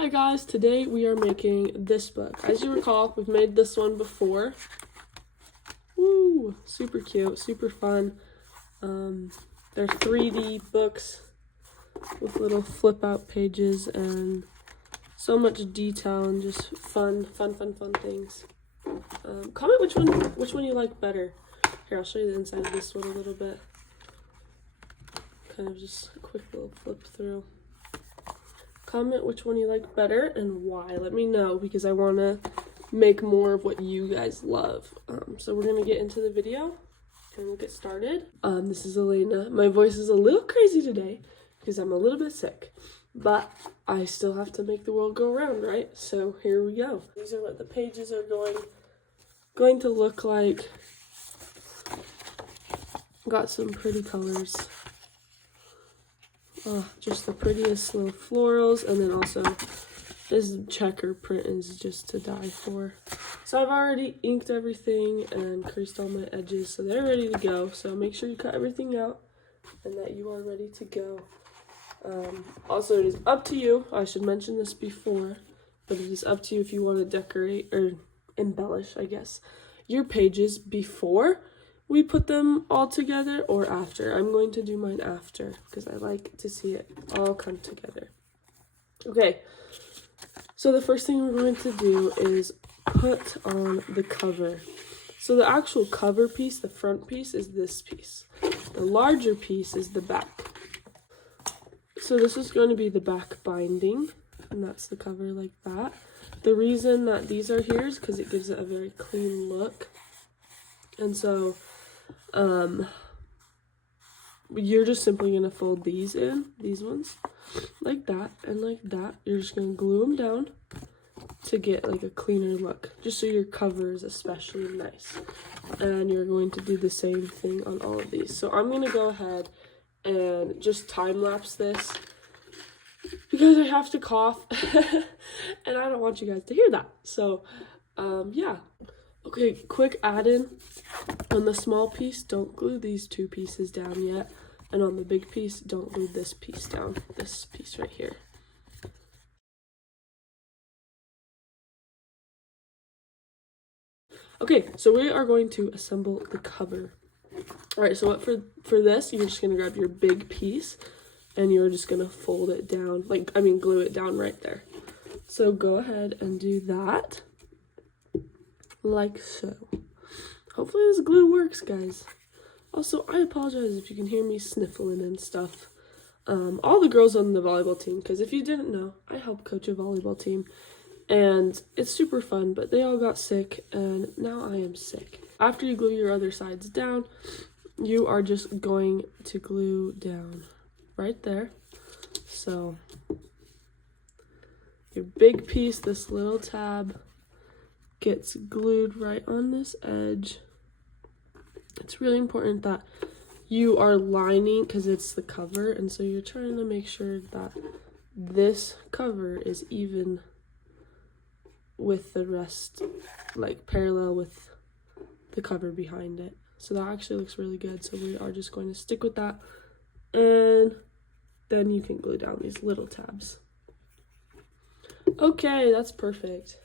Hi guys, today we are making this book. As you recall, we've made this one before. Woo! Super cute, super fun. They're 3D books with little flip out pages and so much detail and just fun things. Comment which one you like better. Here, I'll show you the inside of this one a little bit. Kind of just a quick little flip through. Comment which one you like better and why. Let me know because I want to make more of what you guys love. So we're going to get into the video and we'll get started. This is Elena. My voice is a little crazy today because I'm a little bit sick, but I still have to make the world go around, right? So here we go. These are what the pages are going to look like. Got some pretty colors. Just the prettiest little florals, and then also this checker print is just to die for. So I've already inked everything and creased all my edges, so they're ready to go. So make sure you cut everything out and that you are ready to go. Also, it is up to you. I should mention this before, but it is up to you if you want to decorate or embellish, I guess, your pages before we put them all together or after. I'm going to do mine after because I like to see it all come together. Okay, so the first thing we're going to do is put on the cover. So the actual cover piece, the front piece, is this piece. The larger piece is the back. So this is going to be the back binding, and that's the cover like that. The reason that these are here is because it gives it a very clean look. And so you're just simply going to fold these ones, like that and like that. You're just going to glue them down to get like a cleaner look, just so your cover is especially nice. And you're going to do the same thing on all of these. So I'm going to go ahead and just time-lapse this because I have to cough and I don't want you guys to hear that. So, yeah. Okay, quick add-in. On the small piece, don't glue these two pieces down yet. And on the big piece, don't glue this piece down. This piece right here. Okay, so we are going to assemble the cover. Alright, so what for this, you're just going to grab your big piece and you're just going to fold it down. Glue it down right there. So go ahead and do that. Like so. Hopefully this glue works, guys. Also, I apologize if you can hear me sniffling and stuff. All the girls on the volleyball team, because if you didn't know, I help coach a volleyball team. And it's super fun, but they all got sick, and now I am sick. After you glue your other sides down, you are just going to glue down right there. So, your big piece, this little tab, gets glued right on this edge. It's really important that you are lining because it's the cover, and so you're trying to make sure that this cover is even with the rest, like parallel with the cover behind it. So that actually looks really good. So we are just going to stick with that, and then you can glue down these little tabs. Okay, that's perfect.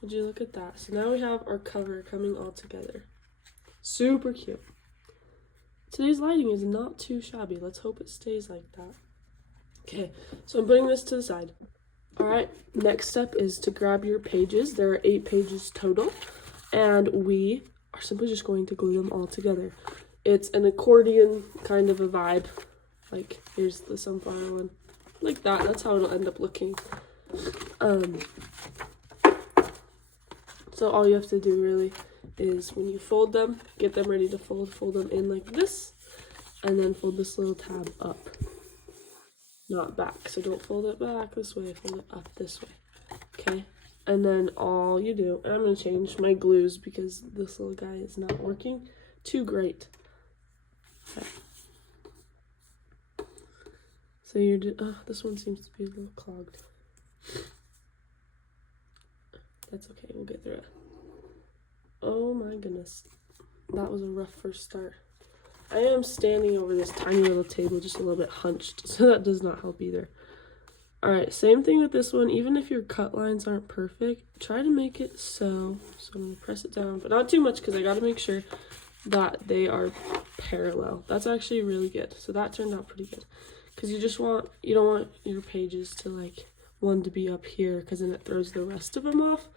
Would you look at that? So now we have our cover coming all together. Super cute. Today's lighting is not too shabby. Let's hope it stays like that. Okay, so I'm putting this to the side. Alright, next step is to grab your pages. There are 8 pages total, and we are simply just going to glue them all together. It's an accordion kind of a vibe. Like, here's the sunflower one. Like that. That's how it'll end up looking. So all you have to do really is when you fold them, get them ready to fold them in like this, and then fold this little tab up, not back. So don't fold it back this way, fold it up this way, okay? And then all you do, and I'm going to change my glues because this little guy is not working too great. Okay. So this one seems to be a little clogged. That's okay, we'll get through it. Oh my goodness. That was a rough first start. I am standing over this tiny little table just a little bit hunched, so that does not help either. Alright, same thing with this one. Even if your cut lines aren't perfect, try to make it so. So I'm going to press it down, but not too much because I got to make sure that they are parallel. That's actually really good. So that turned out pretty good. Because you don't want your pages to like one to be up here because then it throws the rest of them off.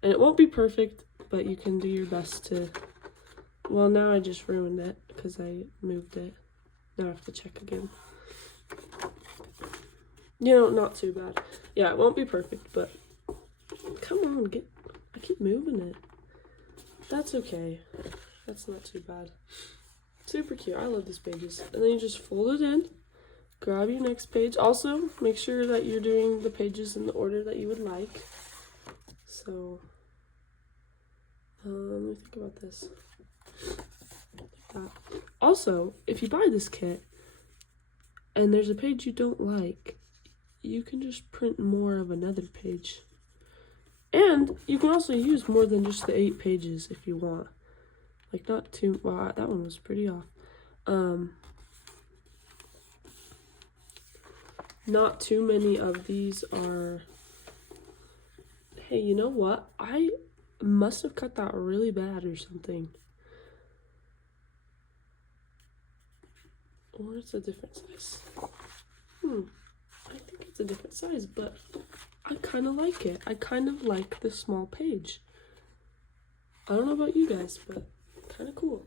And it won't be perfect, but you can do your best to, well, now I just ruined it because I moved it. Now I have to check again. You know, not too bad. Yeah, it won't be perfect, but come on, I keep moving it. That's okay. That's not too bad. Super cute. I love these pages. And then you just fold it in, grab your next page. Also, make sure that you're doing the pages in the order that you would like. So, let me think about this. Like that. Also, if you buy this kit and there's a page you don't like, you can just print more of another page. And you can also use more than just the 8 pages if you want. Like not too, wow, that one was pretty off. Not too many of these are, hey, you know what? I must have cut that really bad or something. Or it's a different size. I think it's a different size, but I kind of like it. I kind of like the small page. I don't know about you guys, but kind of cool.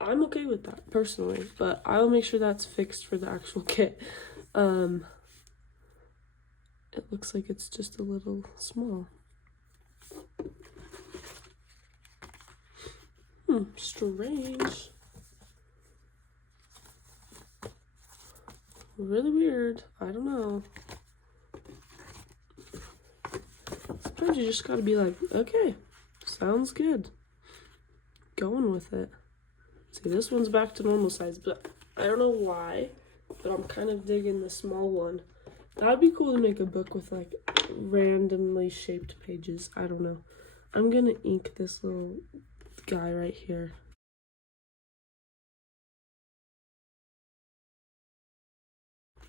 I'm okay with that personally, but I'll make sure that's fixed for the actual kit. It looks like it's just a little small. Strange. Really weird. I don't know. Sometimes you just gotta be like, okay, sounds good. Going with it. See, this one's back to normal size, but I don't know why, but I'm kind of digging the small one. That'd be cool to make a book with like randomly shaped pages. I don't know. I'm gonna ink this little guy right here.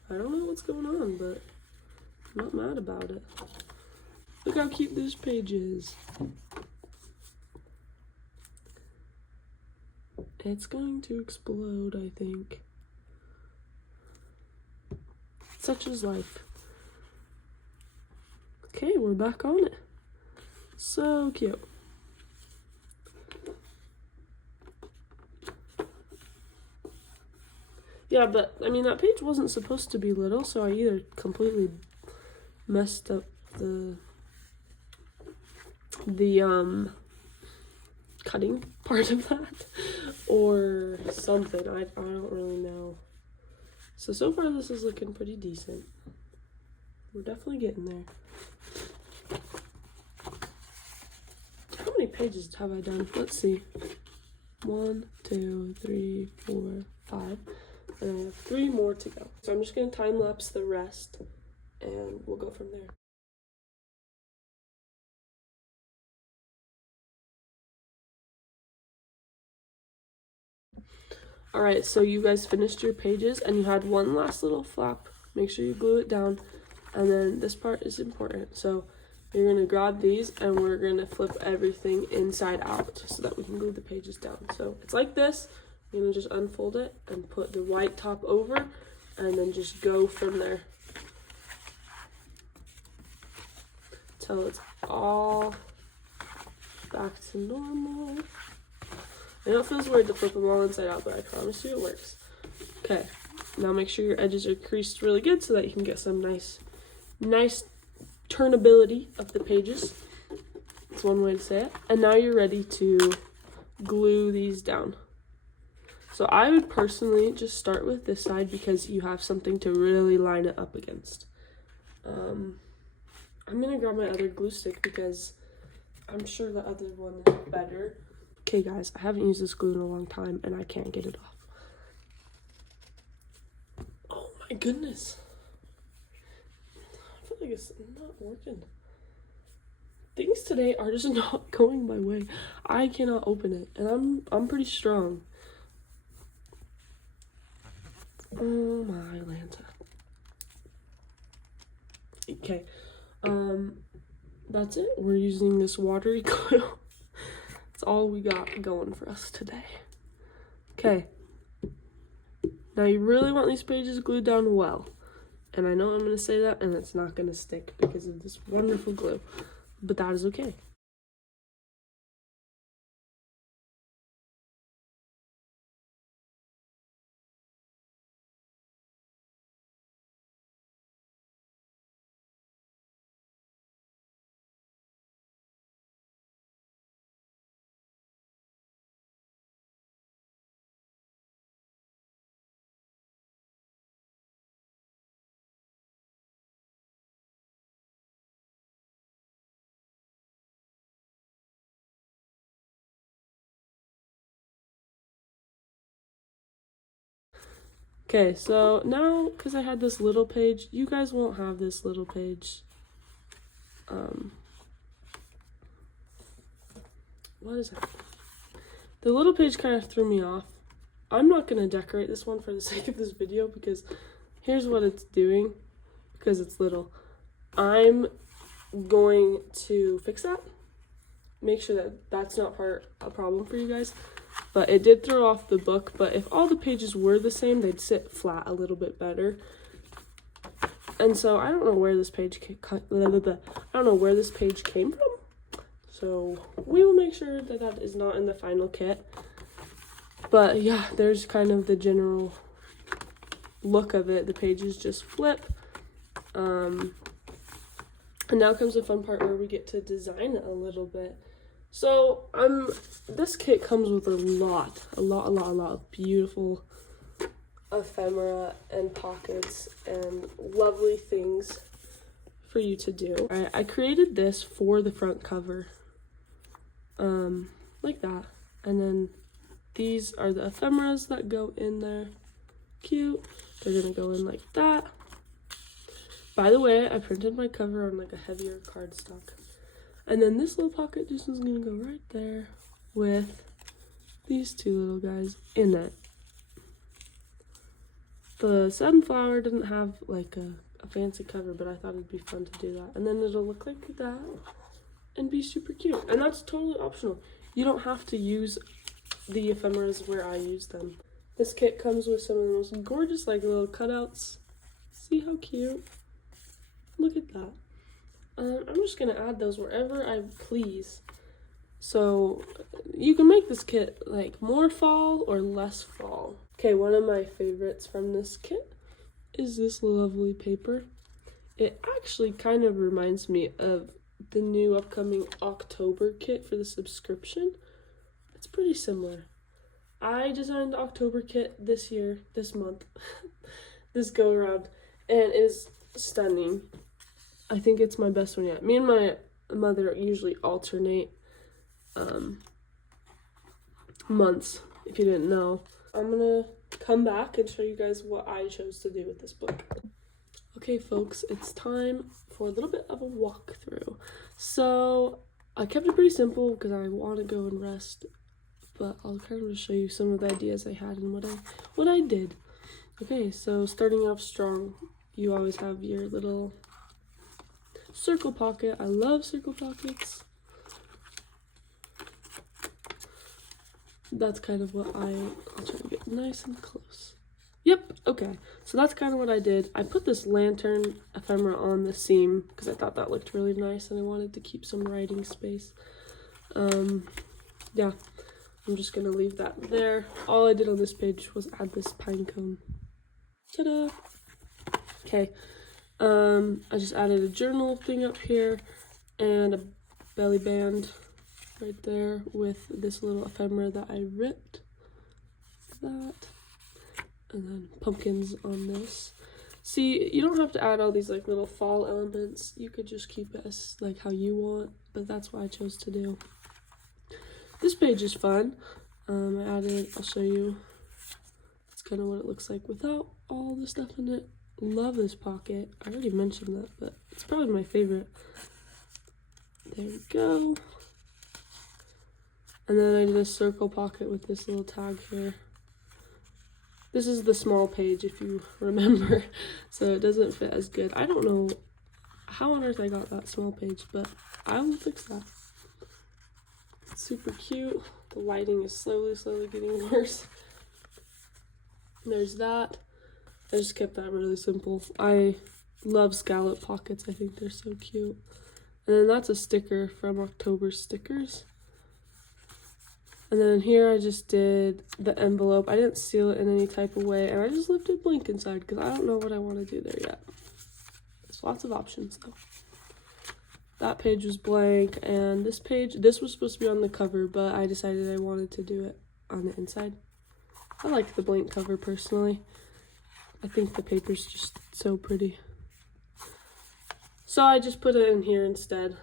I don't know what's going on, but I'm not mad about it. Look how cute this page is. It's going to explode, I think. Such is life. Okay, we're back on it. So cute. Yeah, but I mean that page wasn't supposed to be little, so I either completely messed up the cutting part of that or something. I don't really know. So far this is looking pretty decent. We're definitely getting there. How many pages have I done? Let's see. 1, 2, 3, 4, 5. And I have 3 more to go. So I'm just going to time lapse the rest and we'll go from there. Alright, so you guys finished your pages and you had one last little flap. Make sure you glue it down. And then this part is important. So you're going to grab these and we're going to flip everything inside out so that we can glue the pages down. So it's like this. You're going to just unfold it and put the white top over and then just go from there till it's all back to normal. I know it feels weird to flip them all inside out, but I promise you it works. Okay, now make sure your edges are creased really good so that you can get some nice turnability of the pages. That's one way to say it. And now you're ready to glue these down. So I would personally just start with this side because you have something to really line it up against. I'm gonna grab my other glue stick because I'm sure the other one is better. Okay guys, I haven't used this glue in a long time and I can't get it off. Oh my goodness. I feel like it's not working. Things today are just not going my way. I cannot open it and I'm pretty strong. Oh my Lanta. Okay, that's it. We're using this watery glue. That's all we got going for us today. Okay, now you really want these pages glued down well. And I know I'm going to say that, and it's not going to stick because of this wonderful glue. But that is okay. Okay, so now, because I had this little page, you guys won't have this little page. What is that? The little page kind of threw me off. I'm not going to decorate this one for the sake of this video because here's what it's doing because it's little. I'm going to fix that. Make sure that that's not a problem for you guys. But it did throw off the book, but if all the pages were the same, they'd sit flat a little bit better. And so I don't know where this page came from. So we will make sure that that is not in the final kit. But yeah, there's kind of the general look of it. The pages just flip. And now comes the fun part where we get to design it a little bit. So this kit comes with a lot of beautiful ephemera and pockets and lovely things for you to do. Alright, I created this for the front cover, like that, and then these are the ephemeras that go in there. Cute. They're gonna go in like that. By the way, I printed my cover on like a heavier cardstock. And then this little pocket just is gonna go right there with these two little guys in it. The sunflower didn't have like a fancy cover, but I thought it'd be fun to do that. And then it'll look like that and be super cute. And that's totally optional. You don't have to use the ephemeras where I use them. This kit comes with some of the most gorgeous like little cutouts. See how cute? Look at that. I'm just going to add those wherever I please. So you can make this kit like more fall or less fall. Okay, one of my favorites from this kit is this lovely paper. It actually kind of reminds me of the new upcoming October kit for the subscription. It's pretty similar. I designed the October kit this month, this go around, and it is stunning. I think it's my best one yet. Me and my mother usually alternate months, if you didn't know. I'm gonna come back and show you guys what I chose to do with this book. Okay, folks, it's time for a little bit of a walkthrough. So I kept it pretty simple because I want to go and rest, but I'll kind of show you some of the ideas I had and what I did. Okay, so starting off strong, you always have your little circle pocket. I love circle pockets. That's kind of what I'll try to get nice and close. Yep, okay. So that's kind of what I did. I put this lantern ephemera on the seam because I thought that looked really nice and I wanted to keep some writing space. Yeah, I'm just gonna leave that there. All I did on this page was add this pine cone. Ta-da! Okay. I just added a journal thing up here and a belly band right there with this little ephemera that I ripped. That. And then pumpkins on this. See, you don't have to add all these like little fall elements. You could just keep it as like how you want, but that's what I chose to do. This page is fun. I'll show you. It's kind of what it looks like without all the stuff in it. Love this pocket. I already mentioned that, but it's probably my favorite. There we go. And then I did a circle pocket with this little tag here. This is the small page, if you remember, so it doesn't fit as good. I don't know how on earth I got that small page, but I will fix that. It's super cute. The lighting is slowly getting worse. There's that. I just kept that really simple. I love scallop pockets. I think they're so cute. And then that's a sticker from October Stickers. And then here I just did the envelope. I didn't seal it in any type of way, and I just left it blank inside because I don't know what I want to do there yet. There's lots of options though. That page was blank, and this page, this was supposed to be on the cover, but I decided I wanted to do it on the inside. I like the blank cover personally. I think the paper's just so pretty. So I just put it in here instead,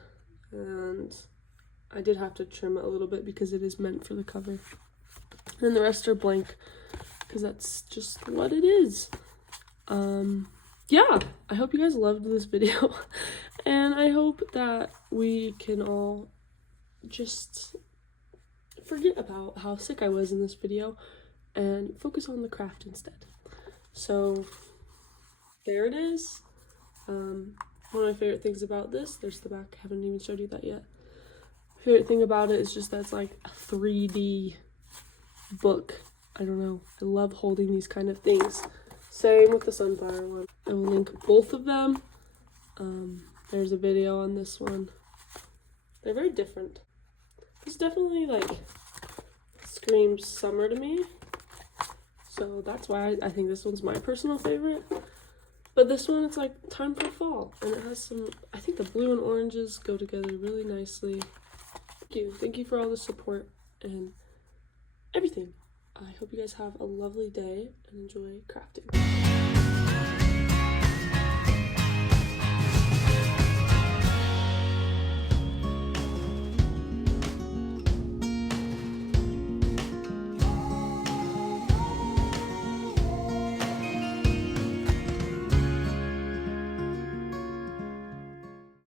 and I did have to trim it a little bit because it is meant for the cover. And then the rest are blank because that's just what it is. Yeah, I hope you guys loved this video. And I hope that we can all just forget about how sick I was in this video and focus on the craft instead. So there it is. One of my favorite things about this, there's the back, I haven't even showed you that yet. Favorite thing about it is just that it's like a 3D book. I don't know, I love holding these kind of things. Same with the sunflower one. I will link both of them. There's a video on this one. They're very different. This definitely like screams summer to me. So that's why I think this one's my personal favorite. But this one, it's like time for fall. And it has some, I think the blue and oranges go together really nicely. Thank you. Thank you for all the support and everything. I hope you guys have a lovely day and enjoy crafting.